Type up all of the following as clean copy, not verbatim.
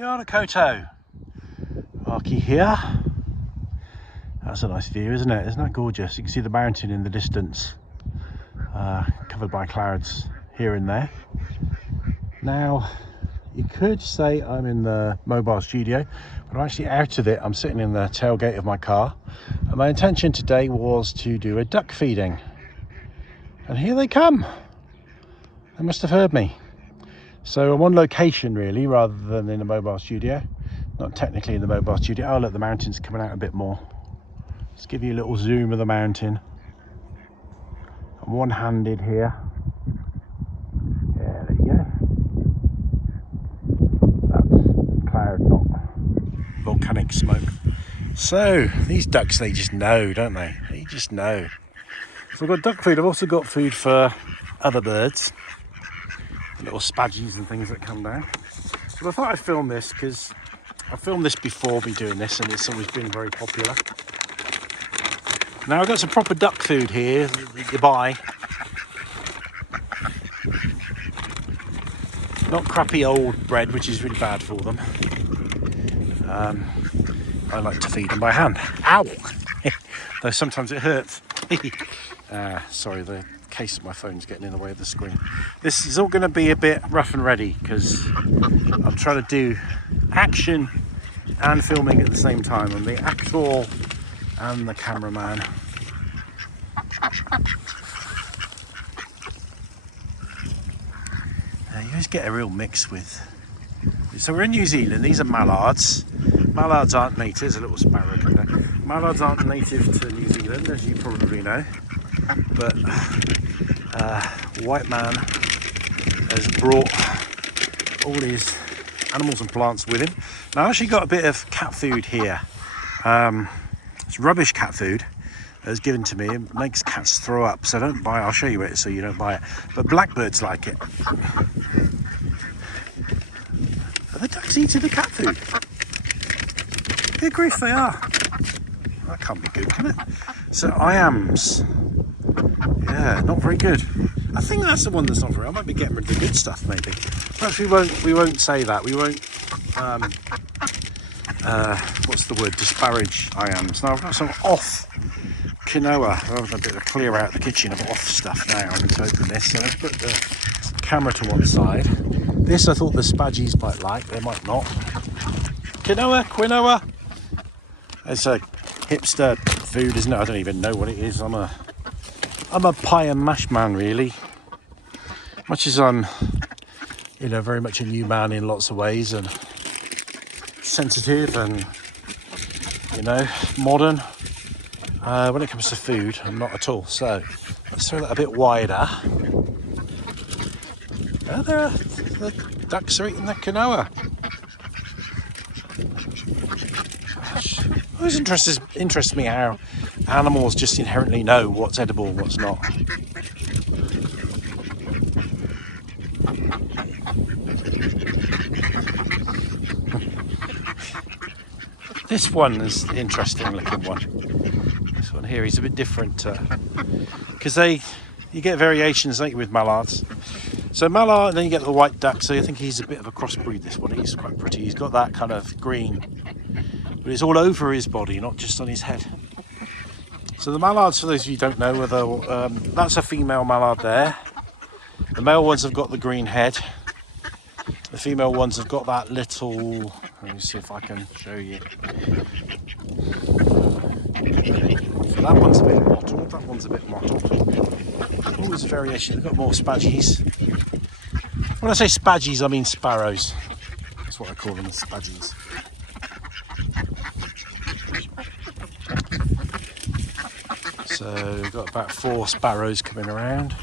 Kia ora koutou. Markie here. That's a nice view, isn't it? Isn't that gorgeous? You can see the mountain in the distance, covered by clouds here and there. Now, you could say I'm in the mobile studio, but I'm actually out of it. I'm sitting in the tailgate of my car, and my intention today was to do a duck feeding. And here they come. They must have heard me. So I'm on location really, rather than in a mobile studio. Not technically in the mobile studio. Oh look, the mountain's coming out a bit more. Let's give you a little zoom of the mountain. I'm one-handed here. Yeah, there you go. That's cloud, not volcanic smoke. So these ducks, they just know, don't they? They just know. So I've got duck food. I've also got food for other birds, the little spadgies and things that come down. But I thought I'd film this because I filmed this before me doing this, and it's always been very popular. Now I've got some proper duck food here that you buy. Not crappy old bread, which is really bad for them. I like to feed them by hand. Ow! Though sometimes it hurts. Sorry, the case of my phone's getting in the way of the screen. This is all going to be a bit rough and ready because I'm trying to do action and filming at the same time. I'm the actor and the cameraman. You always get a real mix with. So we're in New Zealand. These are mallards. Mallards aren't native. There's a little sparrow coming down. Mallards aren't native to New Zealand, as you probably know. But a white man has brought all these animals and plants with him. Now I've actually got a bit of cat food here. It's rubbish cat food that was given to me. It makes cats throw up, so don't buy it. I'll show you it so you don't buy it. But blackbirds like it. Are the ducks eating the cat food? Good grief, they are. That can't be good, can it? So iams. Yeah, not very good. I think that's the one that's not very. I might be getting rid of the good stuff, maybe. Perhaps we won't say that. We won't. What's the word? Disparage iams. Now I've got some off quinoa. I've got a bit of clear out the kitchen of off stuff now. I'm going to open this. So let's put the camera to one side. This I thought the spadgies might like. They might not. Quinoa. It's a hipster food, isn't it? I don't even know what it is. I'm a pie and mash man, really. Much as I'm, very much a new man in lots of ways, and sensitive and, modern. When it comes to food, I'm not at all. So let's throw that a bit wider. Oh, the ducks are eating the quinoa. It always interests me how animals just inherently know what's edible and what's not. This one is an interesting looking one. This one here is a bit different because you get variations, don't you, with mallards. So mallard, and then you get the white duck. So I think he's a bit of a crossbreed. This one, he's quite pretty. He's got that kind of green, but it's all over his body, not just on his head. So the mallards, for those of you who don't know, that's a female mallard there. The male ones have got the green head. The female ones have got that little. Let me see if I can show you. So that one's a bit mottled. That one's a bit mottled. Always variation. They've got more spadgies. When I say spadgies, I mean sparrows. That's what I call them, spadgies. So we've got about 4 sparrows coming around.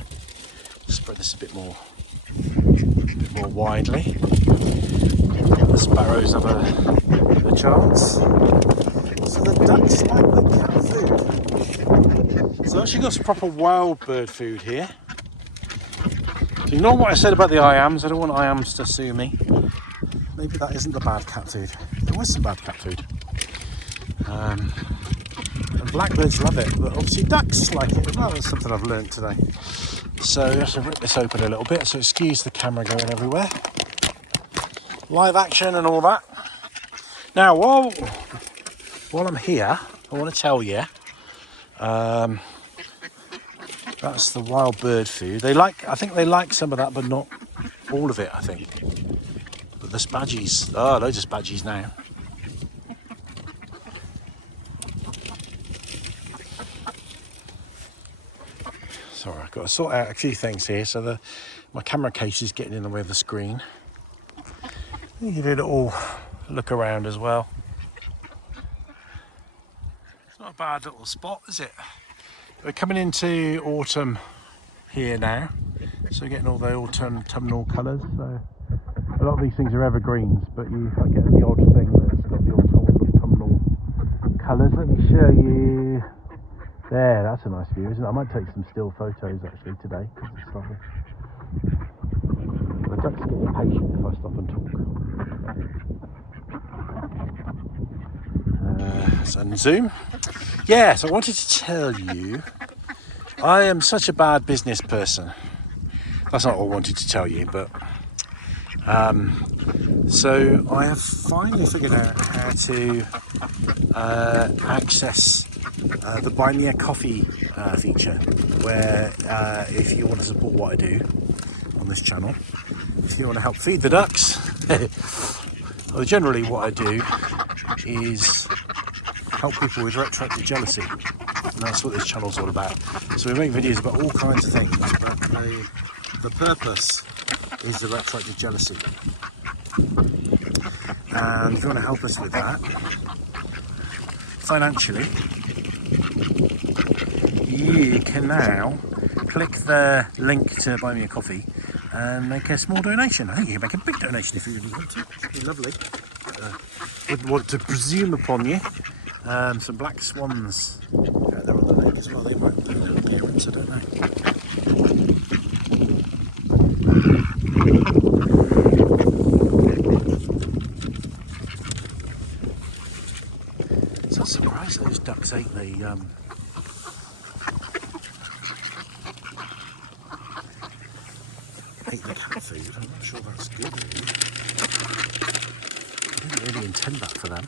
Spread this a bit more widely. The sparrows have a chance. So the ducks like the cat food. So I've actually got some proper wild bird food here. So you know what I said about the iams? I don't want iams to sue me. Maybe that isn't the bad cat food. There was some bad cat food. And blackbirds love it, but obviously ducks like it. Well, that's something I've learned today. So you have to rip this open a little bit, so excuse the camera going everywhere. live action and all that. Now, while I'm here, I want to tell you, that's the wild bird food. I think they like some of that, but not all of it, I think. But the spadgies, loads of spadgies now. Sorry, I've got to sort out a few things here. So my camera case is getting in the way of the screen. You can do a little look around as well. It's not a bad little spot, is it? We're coming into autumn here now, so we're getting all the autumnal colours. So a lot of these things are evergreens, but I get the odd thing that's got the autumnal colours. Let me show you. There, that's a nice view, isn't it? I might take some still photos actually today. It's lovely. The ducks get impatient if I stop and talk. And zoom. Yeah, so I wanted to tell you, I am such a bad business person. That's not what I wanted to tell you, but so I have finally figured out how to access the Buy Me a Coffee feature, where if you want to support what I do on this channel, if you want to help feed the ducks, well, generally what I do is help people with retroactive jealousy, and that's what this channel's all about. So we make videos about all kinds of things, but the purpose is the retroactive jealousy. And if you want to help us with that financially, you can now click the link to Buy Me a Coffee and make a small donation. I think you can make a big donation if you really want to. It'd be lovely. Wouldn't want to presume upon you. Some black swans out there on the lake as well. They might make an appearance, I don't know. So I'm surprised those ducks ate the cat food. I'm not sure that's good, really. I didn't really intend that for them.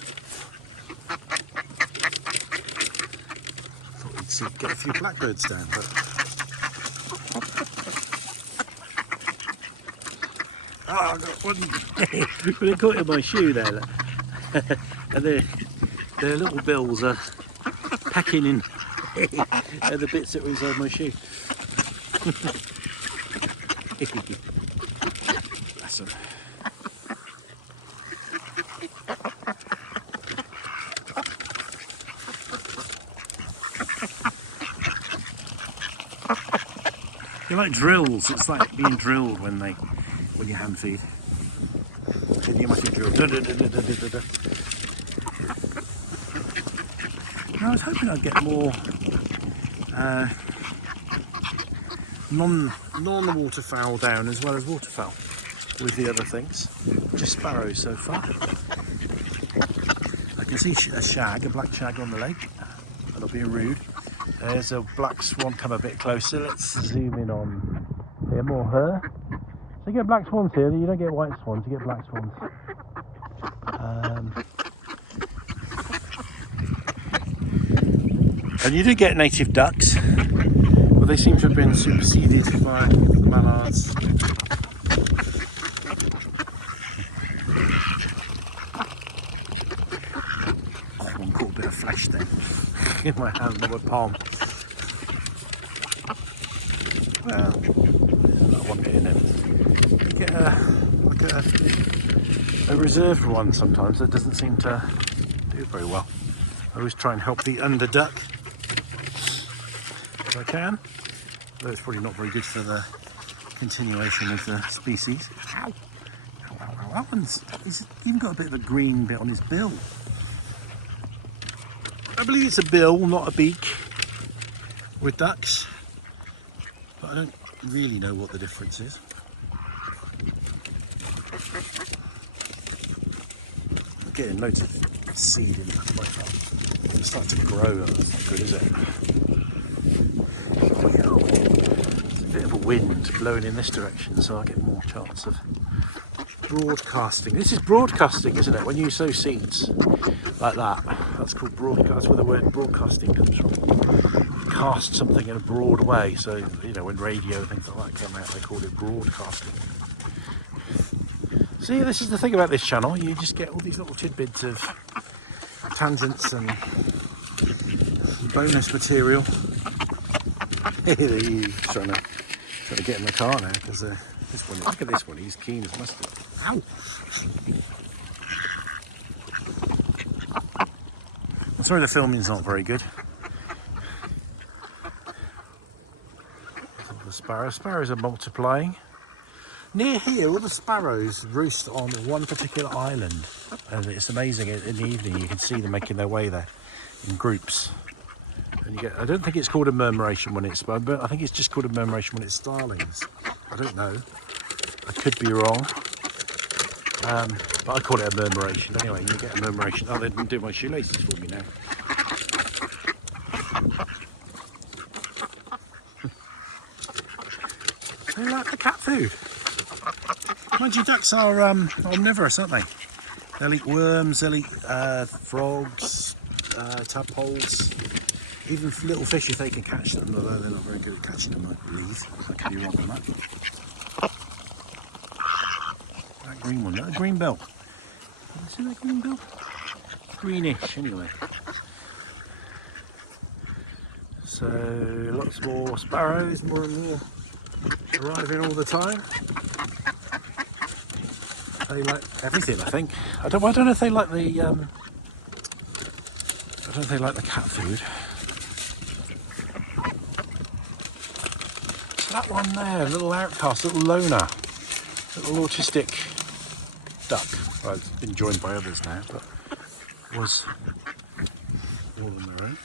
Thought we'd get a few blackbirds down, but I got one. Well, it caught in my shoe there, and their little bills are pecking in the bits that were inside my shoe. Bless them. They're like drills. It's like being drilled when you hand feed. You must be drilled. I was hoping I'd get more non-waterfowl down as well as waterfowl with the other things. Just sparrows so far. I can see a shag, a black shag on the lake. That'll be rude. There's a black swan come a bit closer. Let's zoom in on here, more her. So you get black swans here, you don't get white swans, you get black swans. And you do get native ducks, but they seem to have been superseded by mallards. One caught a bit of flesh then in my hand, not my palm. Well, that one bit in it. You get a reserved one sometimes that doesn't seem to do very well. I always try and help the underduck if I can, though it's probably not very good for the continuation of the species. Ow! Ow, ow, ow. That one's, he's even got a bit of a green bit on his bill. I believe it's a bill, not a beak, with ducks, but I don't really know what the difference is. I'm getting loads of seed in my farm. It's starting to grow. That's not good, is it? There's a bit of a wind blowing in this direction, so I get more chance of Broadcasting. This is broadcasting, isn't it? When you sow seeds like that, that's called broadcast. That's where the word broadcasting comes from. You cast something in a broad way. So, you know, when radio and things like that came out, they called it broadcasting. See, this is the thing about this channel. You just get all these little tidbits of tangents and bonus material. He's trying to get in the car now because this one. Look at this one. He's keen as mustard. Ow! I'm sorry the filming's not very good. The sparrows are multiplying. Near here, all the sparrows roost on one particular island, and it's amazing. In the evening, you can see them making their way there in groups. And you get, I don't think it's called a murmuration when it's, but I think it's just called a murmuration when it's starlings. I don't know. I could be wrong. But I call it a murmuration. Anyway, you get a murmuration. Oh, they didn't do my shoelaces for me now. They like the cat food. Mind you, ducks are omnivorous, aren't they? They'll eat worms, they'll eat frogs, tadpoles, even little fish if they can catch them, although they're not very good at catching them, I believe. I could be wrong on that. That green one, that green bell. See that green bell? Greenish, anyway. So, lots more sparrows, more and more arriving all the time. They like everything, I think. I don't know if they like the I don't know if they like the cat food. That one there, little outcast, little loner, little autistic duck. Well, it's been joined by others now, but was all on their own.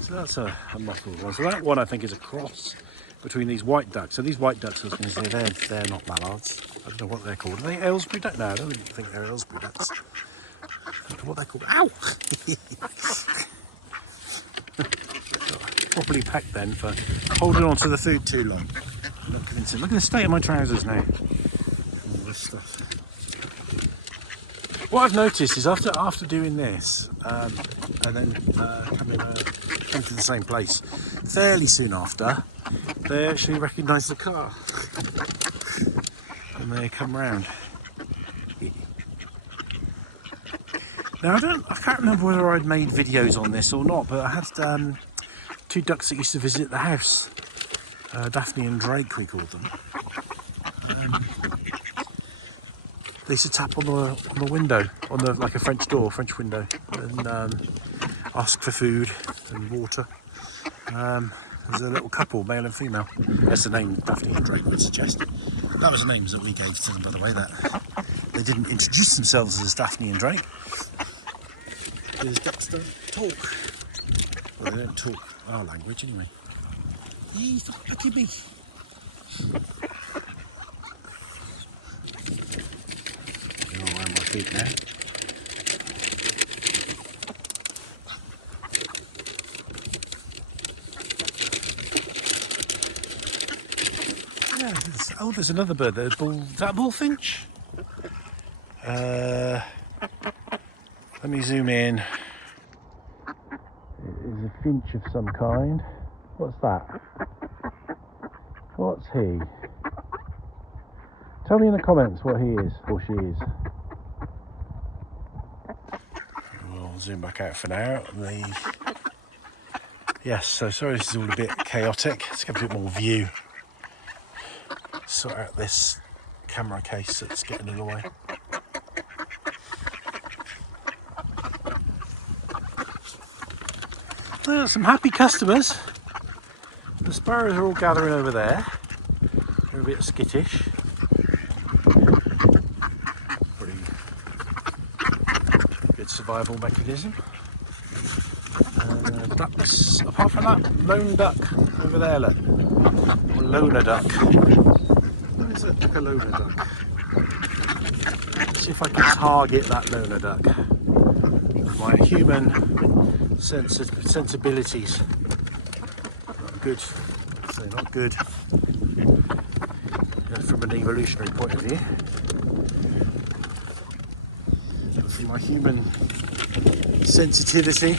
So that's a muffled one. So that one I think is a cross between these white ducks. So these white ducks, I was going to say, they're not mallards. I don't know what they're called. Are they Aylesbury ducks? No, I don't really think they're Aylesbury ducks. I don't know what they're called. Ow! Properly packed then for holding on to the food too long. Look at the state of my trousers now. All this stuff. What I've noticed is after doing this and then coming to the same place, fairly soon after, they actually recognise the car and they come round. Now I can't remember whether I'd made videos on this or not, but I had two ducks that used to visit the house, Daphne and Drake we called them. They used to tap on the window, like a French door, French window, and ask for food and water. There's a little couple, male and female. That's the name Daphne and Drake would suggest. That was the names that we gave to them, by the way. That they didn't introduce themselves as Daphne and Drake. Because ducks don't talk. Well, they don't talk our language anyway. Hey, look at me. They're all around my feet now. Oh, there's another bird there. Is that a bullfinch? Let me zoom in. It is a finch of some kind. What's that? What's he? Tell me in the comments what he is or she is. We'll zoom back out for now. Yes, so sorry this is all a bit chaotic. Let's get a bit more view. Sort out this camera case that's getting in the way. Well, some happy customers. The sparrows are all gathering over there. They're a bit skittish. Pretty good survival mechanism. Ducks, apart from that lone duck over there, look. Or loner duck. Where is that duck, a loner duck? Let's see if I can target that loner duck with my human sensibilities. Not good. So not good. from an evolutionary point of view. But from my human sensitivity,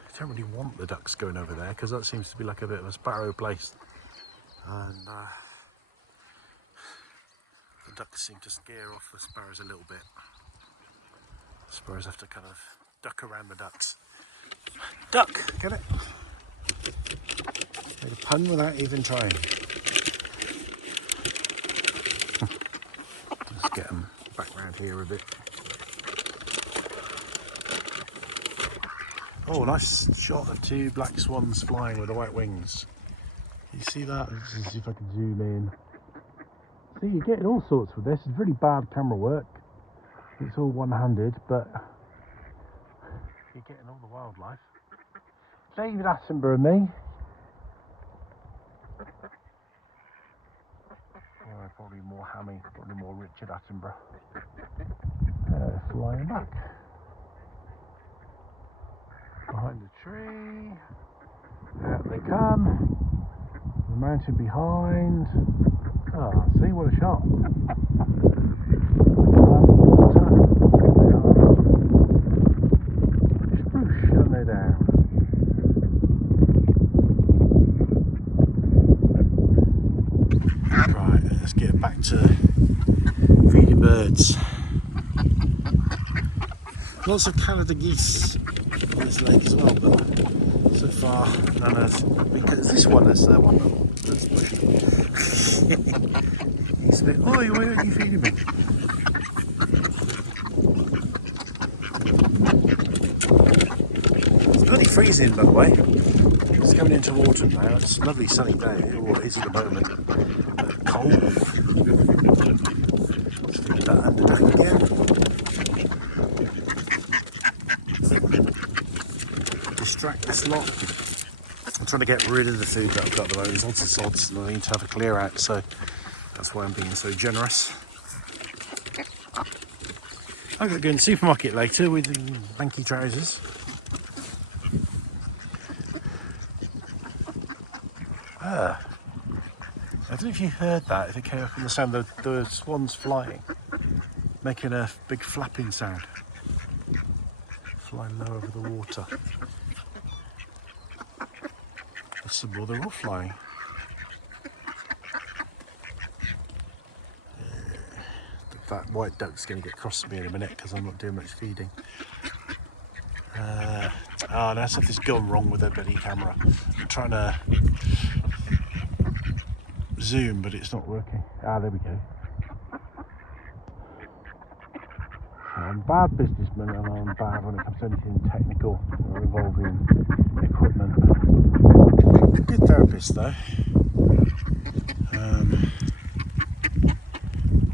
I don't really want the ducks going over there because that seems to be like a bit of a sparrow place, and the ducks seem to scare off the sparrows a little bit. The sparrows have to kind of duck around the ducks. Duck! Get it? Made a pun without even trying. Let's get them back round here a bit. Oh, nice shot of two black swans flying with the white wings. You see that? Let's see if I can zoom in. See, you're getting all sorts with this. It's really bad camera work. It's all one-handed, but you're getting all the wildlife. David Attenborough and me. Oh, probably more Hammy, probably more Richard Attenborough. Flying back. Behind the tree. Out they come. The mountain behind. Ah, see, what a shot. Spruce, and they're down. Right, let's get back to feeding birds. Lots of Canada geese on this lake as well, but so far none of, because this one is one that's pushing. He's a bit, oi, why aren't you feeding me? It's bloody freezing, by the way. It's coming into autumn now. It's a lovely sunny day, or it is at the moment. Cold. Let's feed that underneath again. Distract this lot. I'm trying to get rid of the food that I've got at the moment. There's lots of sods and I need to have a clear out, so that's why I'm being so generous. I'm going to go in the supermarket later with lanky trousers. I don't know if you heard that, if it came up in the sound, the swans flying, making a big flapping sound, flying low over the water. Well, they're all flying. That white duck's going to get cross to me in a minute because I'm not doing much feeding. Oh, now something's gone wrong with the bloody camera. I'm trying to zoom, but it's not working. Ah, there we go. I'm a bad businessman and I'm bad when it comes to anything technical or involving equipment. Good therapist though.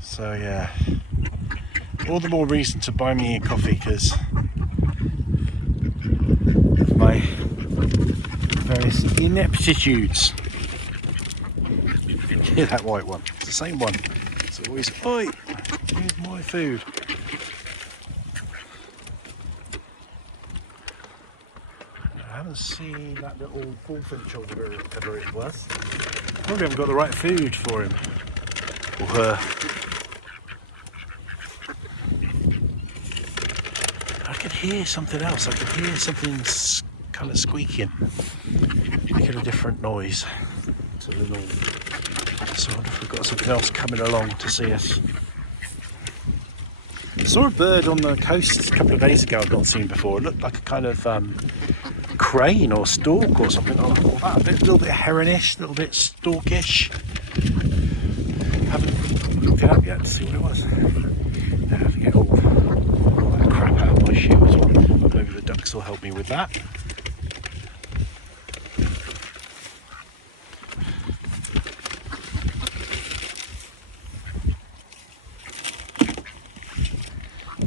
So yeah, all the more reason to buy me a coffee because of my various ineptitudes. Hear that white one? It's the same one. It's always, oi, here's my food. I haven't seen that little bullfinch or whatever it was. Probably haven't got the right food for him or her. I could hear something else. I could hear something kind of squeaking, making a different noise to the norm. So I wonder if we've got something else coming along to see us. I saw a bird on the coast a couple of days ago I've not seen before. It looked like a kind of crane or stork or something. I thought that a little bit heronish, a little bit storkish. Haven't looked it up yet to see what it was. Now I have to get all that crap out of my shoe as well. Maybe the ducks will help me with that.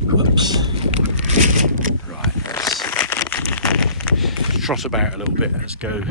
Whoops. Right, let's trot about a little bit. Let's go